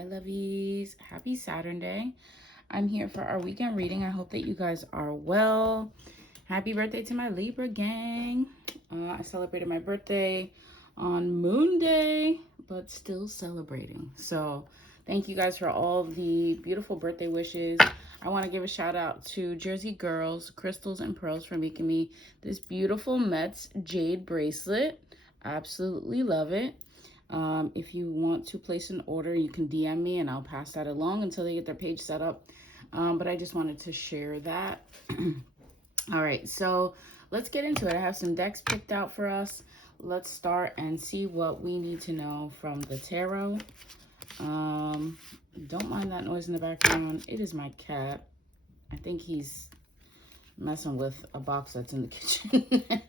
Hi, lovies. Happy Saturday. I'm here for our weekend reading. I hope that you guys are well. Happy birthday to my Libra gang. I celebrated my birthday on Moon Day, but still celebrating. So thank you guys for all the beautiful birthday wishes. I want to give a shout out to Jersey Girls, Crystals and Pearls for making me this beautiful Mets jade bracelet. Absolutely love it. If you want to place an order, you can DM me and I'll pass that along until they get their page set up. But I just wanted to share that. All right, so let's get into it. I have some decks picked out for us. Let's start and see what we need to know from the tarot. Don't mind that noise in the background. It is my cat. I think he's messing with a box that's in the kitchen.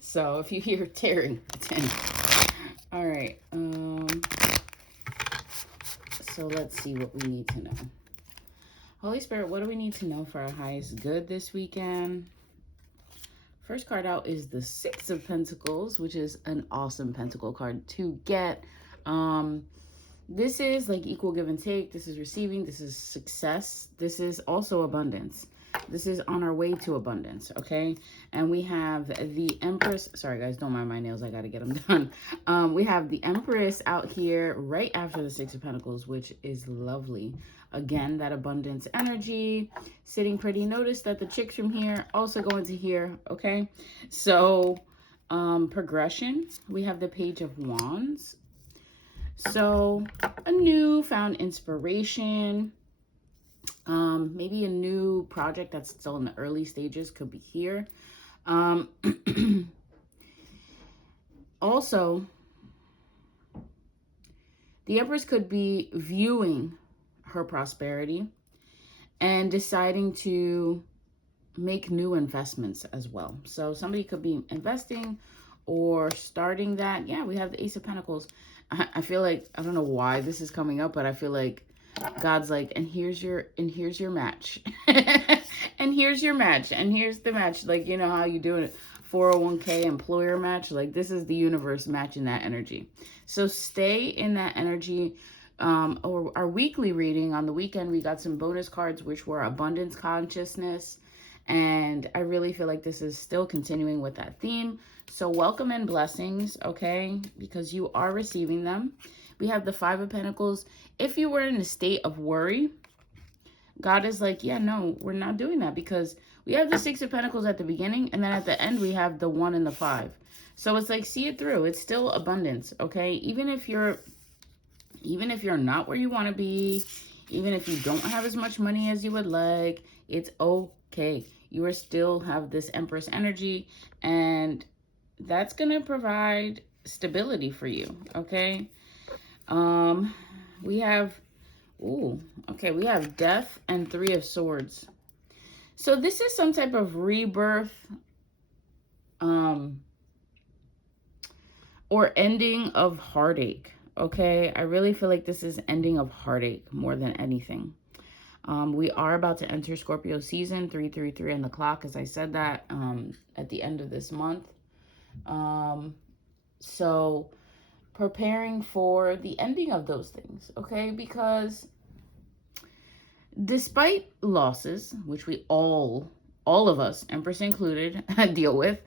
So if you hear tearing, it's him. All right. So let's see what we need to know. Holy Spirit, what do we need to know for our highest good this weekend? First card out is the Six of Pentacles, which is an awesome pentacle card to get. This is like equal give and take. This is receiving. This is success. This is also abundance. This is on our way to abundance, okay? And we have the Empress. Sorry, guys, don't mind my nails. I got to get them done. We have the Empress out here right after the Six of Pentacles, which is lovely. Again, that abundance energy, sitting pretty. Notice that the chicks from here also go into here, okay? So, progression. We have the Page of Wands. So, a newfound inspiration. Maybe a new project that's still in the early stages could be here. Also, the Empress could be viewing her prosperity and deciding to make new investments as well. So somebody could be investing or starting that. Yeah, we have the Ace of Pentacles. I feel like, I don't know why this is coming up, but I feel like God's like, and here's your match. And here's your match. And here's the match. Like, you know how you do it, 401k employer match. Like, this is the universe matching that energy. So stay in that energy. Or our weekly reading on the weekend, we got some bonus cards, which were abundance consciousness. And I really feel like this is still continuing with that theme. So welcome and blessings, okay? Because you are receiving them. We have the Five of Pentacles. If you were in a state of worry, God is like, yeah, no, we're not doing that, because we have the Six of Pentacles at the beginning, and then at the end we have the 1 and the 5. So it's like, see it through. It's still abundance, okay? Even if you're not where you want to be, even if you don't have as much money as you would like, it's okay. You are still have this Empress energy, and that's going to provide stability for you, okay? We have, we have Death and Three of Swords. So this is some type of rebirth, or ending of heartache, okay? I really feel like this is ending of heartache more than anything. We are about to enter Scorpio season, 333 on the clock, as I said that, at the end of this month. So preparing for the ending of those things, okay? Because despite losses, which we all of us, Empress included, deal with,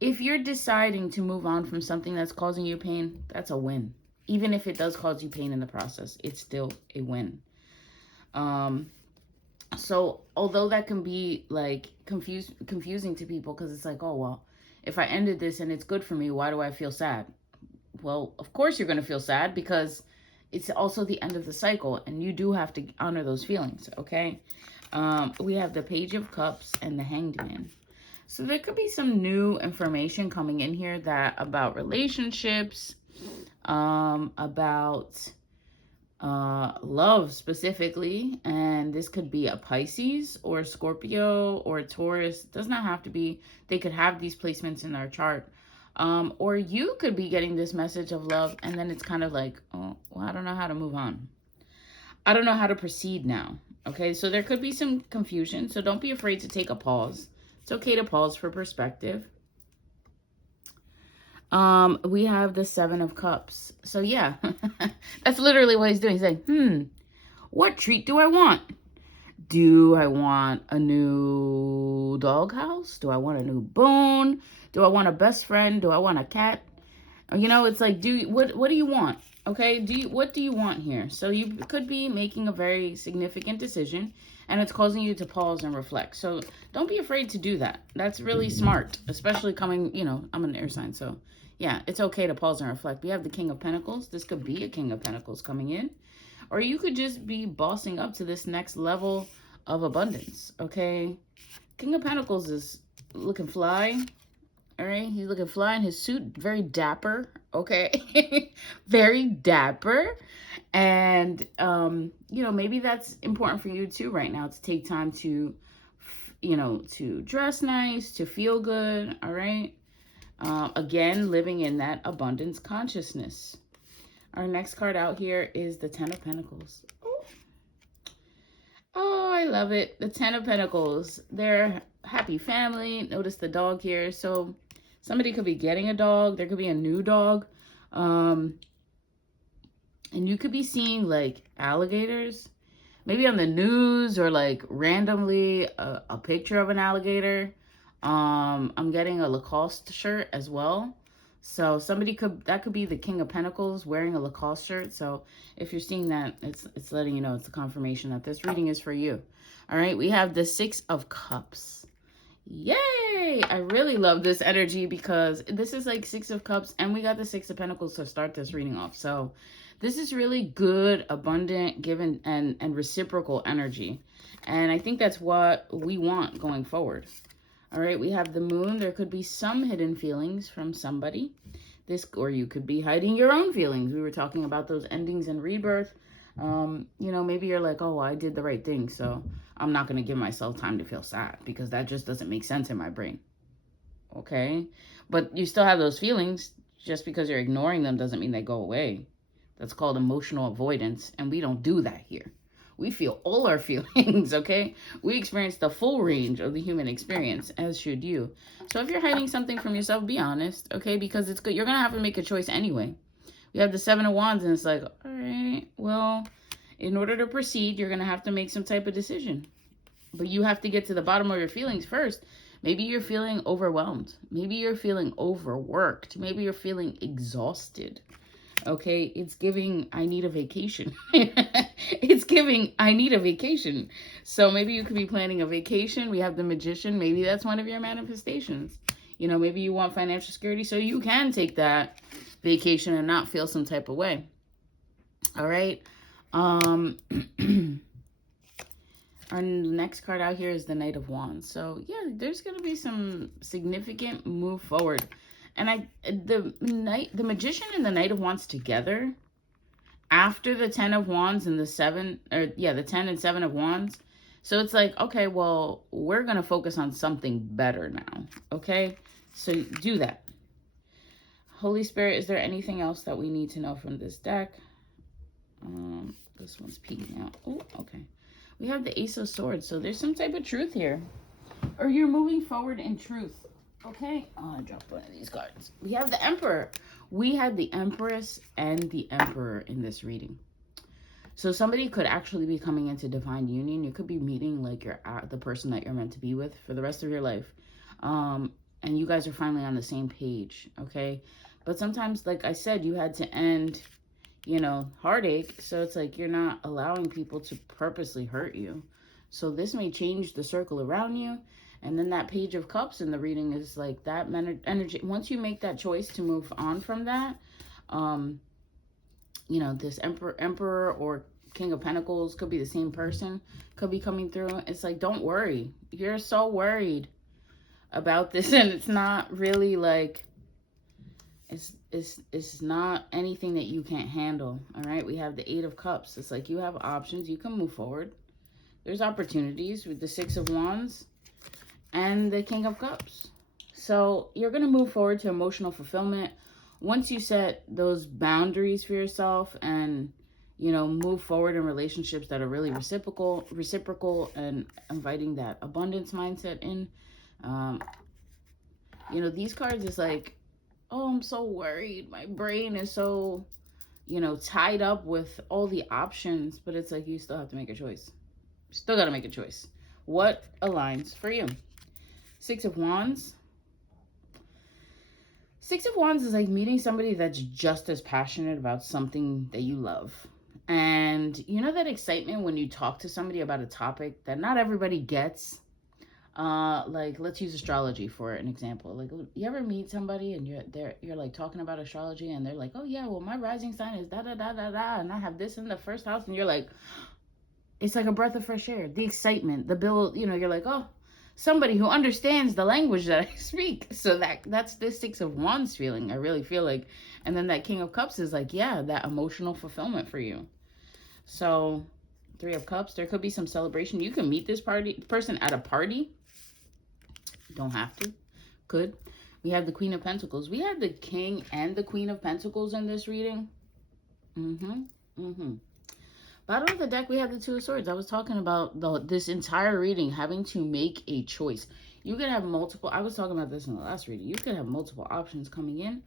if you're deciding to move on from something that's causing you pain, that's a win. Even if it does cause you pain in the process, it's still a win. So although that can be like confusing to people, because it's like, oh, well, if I ended this and it's good for me, why do I feel sad? Well, of course you're going to feel sad, because it's also the end of the cycle, and you do have to honor those feelings, okay? We have the Page of Cups and the Hanged Man. So there could be some new information coming in here about relationships, about love specifically, and this could be a Pisces or a Scorpio or a Taurus. It does not have to be. They could have these placements in their chart. Or you could be getting this message of love, and then it's kind of like, oh, well, I don't know how to move on. I don't know how to proceed now. Okay, so there could be some confusion. So don't be afraid to take a pause. It's okay to pause for perspective. We have the Seven of Cups. So yeah, that's literally what he's doing. He's saying, what treat do I want? Do I want a new doghouse? Do I want a new bone? Do I want a best friend? Do I want a cat? You know, it's like, what do you want? Okay, what do you want here? So you could be making a very significant decision, and it's causing you to pause and reflect. So don't be afraid to do that. That's really smart, especially coming, you know, I'm an air sign, so yeah, it's okay to pause and reflect. We have the King of Pentacles. This could be a King of Pentacles coming in, or you could just be bossing up to this next level of abundance. Okay, King of Pentacles is looking fly. All right, he's looking fly in his suit, very dapper, okay? Very dapper. And, you know, maybe that's important for you too right now, to take time to, you know, to dress nice, to feel good, all right? Again, living in that abundance consciousness. Our next card out here is the Ten of Pentacles. Oh, I love it. The Ten of Pentacles. They're happy family. Notice the dog here. So somebody could be getting a dog. There could be a new dog. And you could be seeing like alligators. Maybe on the news, or like randomly a picture of an alligator. I'm getting a Lacoste shirt as well. So that could be the King of Pentacles wearing a Lacoste shirt. So if you're seeing that, it's letting you know, it's a confirmation that this reading is for you. All right, we have the Six of Cups. Yay! I really love this energy, because this is like Six of Cups, and we got the Six of Pentacles to start this reading off. So this is really good, abundant, given, and reciprocal energy. And I think that's what we want going forward. All right, we have the Moon. There could be some hidden feelings from somebody. Or you could be hiding your own feelings. We were talking about those endings and rebirth. You know, maybe you're like, oh, well, I did the right thing, so I'm not going to give myself time to feel sad, because that just doesn't make sense in my brain. Okay? But you still have those feelings. Just because you're ignoring them doesn't mean they go away. That's called emotional avoidance, and we don't do that here. We feel all our feelings, okay? We experience the full range of the human experience, as should you. So if you're hiding something from yourself, be honest, okay? Because it's good. You're going to have to make a choice anyway. We have the Seven of Wands, and it's like, all right, well, in order to proceed, you're going to have to make some type of decision. But you have to get to the bottom of your feelings first. Maybe you're feeling overwhelmed. Maybe you're feeling overworked. Maybe you're feeling exhausted. Okay, it's giving, I need a vacation. It's giving, I need a vacation. So maybe you could be planning a vacation. We have the Magician. Maybe that's one of your manifestations. You know, maybe you want financial security, so you can take that vacation and not feel some type of way. All right. Our next card out here is the Knight of Wands. So yeah, there's going to be some significant move forward. And the Magician and the Knight of Wands together, after the Ten of Wands and the 10 and 7 of Wands. So it's like, okay, well, we're going to focus on something better now. Okay, so do that. Holy Spirit, is there anything else that we need to know from this deck? This one's peeking out. Oh, okay. We have the Ace of Swords. So there's some type of truth here. Or you're moving forward in truth. Okay, I dropped one of these cards. We have the Emperor. We had the Empress and the Emperor in this reading. So somebody could actually be coming into divine union. You could be meeting like the person that you're meant to be with for the rest of your life. And you guys are finally on the same page, okay? But sometimes, like I said, you had to end, you know, heartache. So it's like you're not allowing people to purposely hurt you. So this may change the circle around you. And then that Page of Cups in the reading is like that energy. Once you make that choice to move on from that, you know, this Emperor or King of Pentacles could be the same person, could be coming through. It's like, don't worry. You're so worried about this, and it's not really like, it's not anything that you can't handle. All right, we have the Eight of Cups. It's like you have options. You can move forward. There's opportunities with the Six of Wands and the King of Cups. So you're going to move forward to emotional fulfillment. Once you set those boundaries for yourself and, you know, move forward in relationships that are really reciprocal and inviting that abundance mindset in, you know, these cards is like, oh, I'm so worried. My brain is so, tied up with all the options. But it's like you still have to make a choice. Still got to make a choice. What aligns for you? Six of Wands. Six of Wands is like meeting somebody that's just as passionate about something that you love. And you know that excitement when you talk to somebody about a topic that not everybody gets? Like, let's use astrology for an example. Like, you ever meet somebody and you're like talking about astrology and they're like, oh yeah, well my rising sign is da da da da da, and I have this in the first house, and you're like, it's like a breath of fresh air. The excitement, the build, you're like, oh, somebody who understands the language that I speak. So that's this Six of Wands feeling. I really feel like, and then that King of Cups is like, yeah, that emotional fulfillment for you. So, Three of Cups, there could be some celebration. You can meet this person at a party. Don't have to. Could. We have the Queen of Pentacles. We have the King and the Queen of Pentacles in this reading. Bottom of the deck, we have the Two of Swords. I was talking about this entire reading having to make a choice. You could have multiple, I was talking about this in the last reading. You could have multiple options coming in,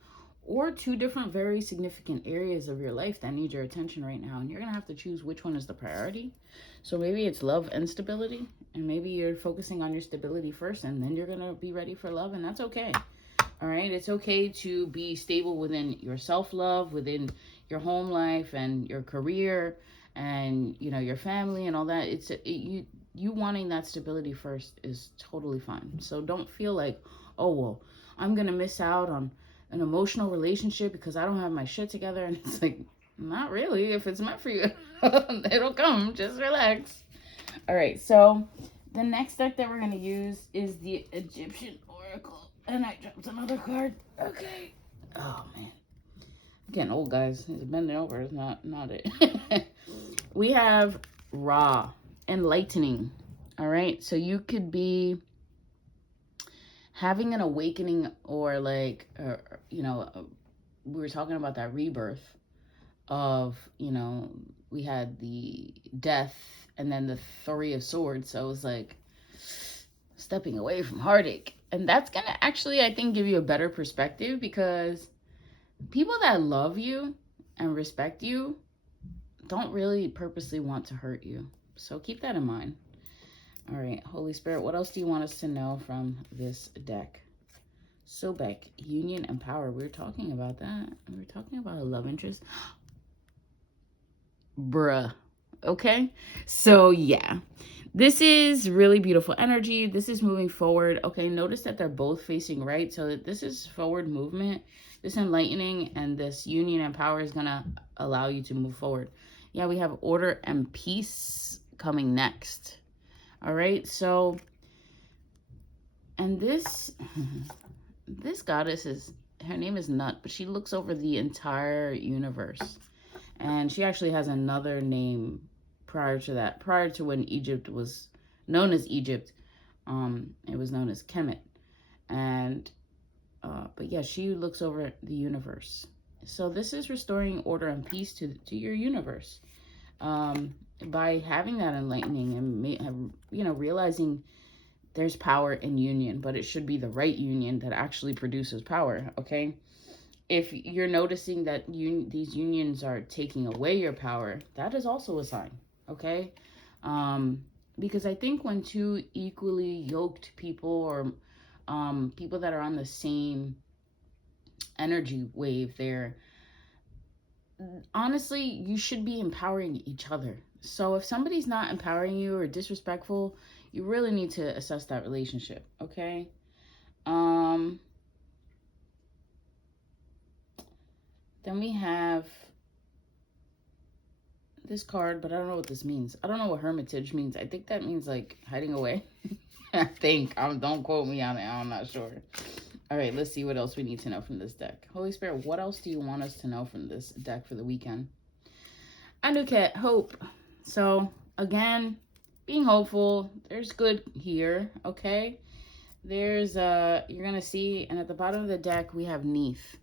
or two different very significant areas of your life that need your attention right now. And you're going to have to choose which one is the priority. So maybe it's love and stability. And maybe you're focusing on your stability first, and then you're going to be ready for love. And that's okay. All right. It's okay to be stable within your self-love, within your home life and your career and, your family and all that. You wanting that stability first is totally fine. So don't feel like, oh, well, I'm going to miss out on an emotional relationship because I don't have my shit together. And it's like, not really. If it's meant for you, it'll come. Just relax. All right. So the next deck that we're going to use is the Egyptian Oracle. And I dropped another card. Okay. Oh, man. I'm getting old, guys. It's bending over. It's not it. We have Ra, enlightening. All right. So you could be having an awakening, or like, we were talking about that rebirth of, we had the death and then the Three of Swords. So it was like stepping away from heartache. And that's going to actually, I think, give you a better perspective, because people that love you and respect you don't really purposely want to hurt you. So keep that in mind. All right, Holy Spirit, what else do you want us to know from this deck? Sobek, union and power. We were talking about that. We were talking about a love interest. Bruh. Okay? So, yeah. This is really beautiful energy. This is moving forward. Okay, notice that they're both facing right. So this is forward movement. This enlightening and this union and power is going to allow you to move forward. Yeah, we have order and peace coming next. All right, so, and this goddess her name is Nut, but she looks over the entire universe. And she actually has another name prior to that. Prior to when Egypt was known as Egypt, it was known as Kemet. And, but yeah, she looks over the universe. So this is restoring order and peace to your universe. By having that enlightening and, realizing there's power in union, but it should be the right union that actually produces power, okay? If you're noticing that these unions are taking away your power, that is also a sign, okay? Because I think when two equally yoked people, or people that are on the same energy wave, honestly, you should be empowering each other. So if somebody's not empowering you or disrespectful, you really need to assess that relationship, okay? Then we have this card, but I don't know what this means. I don't know what hermitage means. I think that means like hiding away. I think. Don't quote me on it. I'm not sure. All right, let's see what else we need to know from this deck. Holy Spirit, what else do you want us to know from this deck for the weekend? Anuket, hope. So, again, being hopeful. There's good here, okay? There's, you're going to see, and at the bottom of the deck, we have Neith,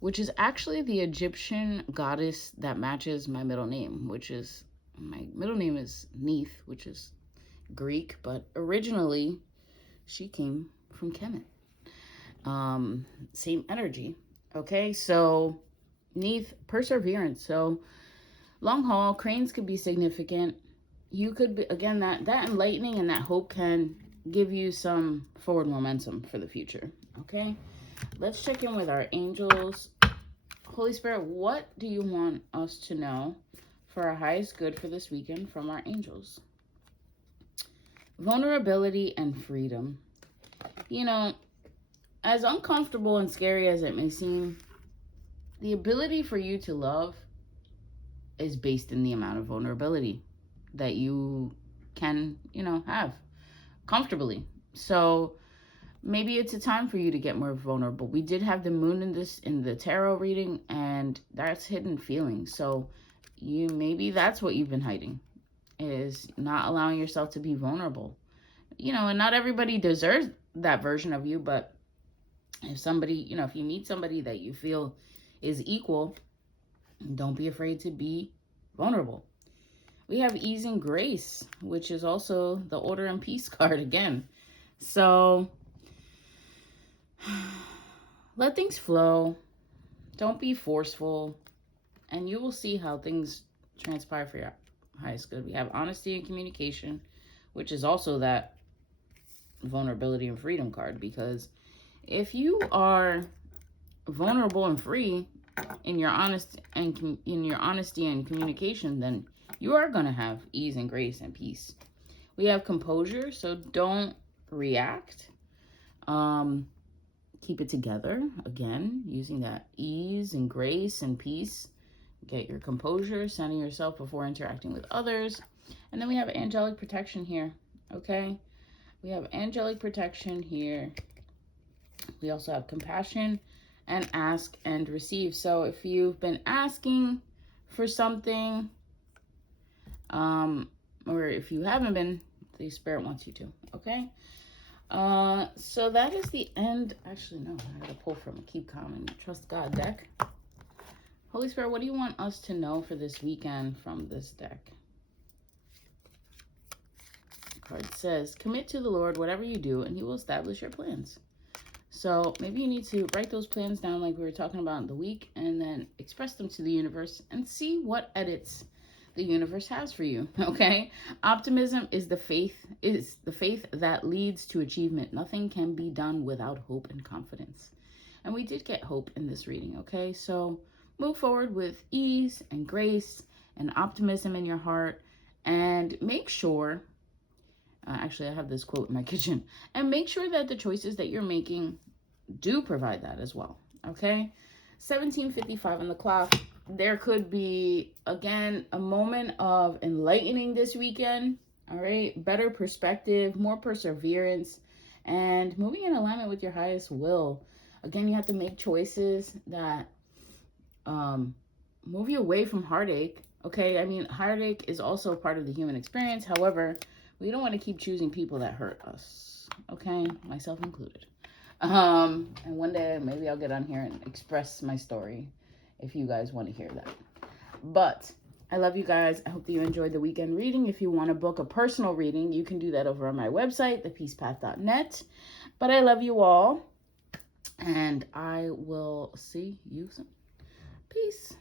which is actually the Egyptian goddess that matches my middle name, my middle name is Neith, which is Greek, but originally she came from Kemet. Same energy. Okay, so need perseverance. So long haul, cranes could be significant. You could be, again, that enlightening and that hope can give you some forward momentum for the future. Okay, let's check in with our angels. Holy Spirit, what do you want us to know for our highest good for this weekend from our angels? Vulnerability and freedom. You know, as uncomfortable and scary as it may seem, the ability for you to love is based in the amount of vulnerability that you can, have comfortably. So maybe it's a time for you to get more vulnerable. We did have the moon in the tarot reading, and that's hidden feelings. So maybe that's what you've been hiding, is not allowing yourself to be vulnerable. And not everybody deserves that version of you, but if somebody, if you meet somebody that you feel is equal, don't be afraid to be vulnerable. We have ease and grace, which is also the order and peace card again. So let things flow. Don't be forceful, and you will see how things transpire for your highest good. We have honesty and communication, which is also that vulnerability and freedom card, because if you are vulnerable and free in your honesty and communication, then you are going to have ease and grace and peace. We have composure, so don't react. Keep it together, again, using that ease and grace and peace. Get your composure, centering yourself before interacting with others. And then we have angelic protection here, okay? We have angelic protection here. We also have compassion and ask and receive. So if you've been asking for something, or if you haven't been, the Spirit wants you to, okay? So that is the end. Actually, no, I gotta pull from a Keep Calm and Trust God deck. Holy Spirit, what do you want us to know for this weekend from this deck? The card says, commit to the Lord whatever you do, and he will establish your plans. So maybe you need to write those plans down like we were talking about in the week, and then express them to the universe and see what edits the universe has for you, okay? Optimism is the faith that leads to achievement. Nothing can be done without hope and confidence. And we did get hope in this reading, okay? So move forward with ease and grace and optimism in your heart, and make sure, actually I have this quote in my kitchen, and make sure that the choices that you're making do provide that as well, okay? 17:55 on the clock. There could be, again, a moment of enlightening this weekend, all right? Better perspective, more perseverance, and moving in alignment with your highest will. Again, you have to make choices that move you away from heartache, okay? I mean, heartache is also part of the human experience. However, we don't want to keep choosing people that hurt us, okay? Myself included. And one day maybe I'll get on here and express my story if you guys want to hear that. But I love you guys. I hope that you enjoyed the weekend reading. If you want to book a personal reading, you can do that over on my website, thepeacepath.net. But I love you all, and I will see you soon. Peace.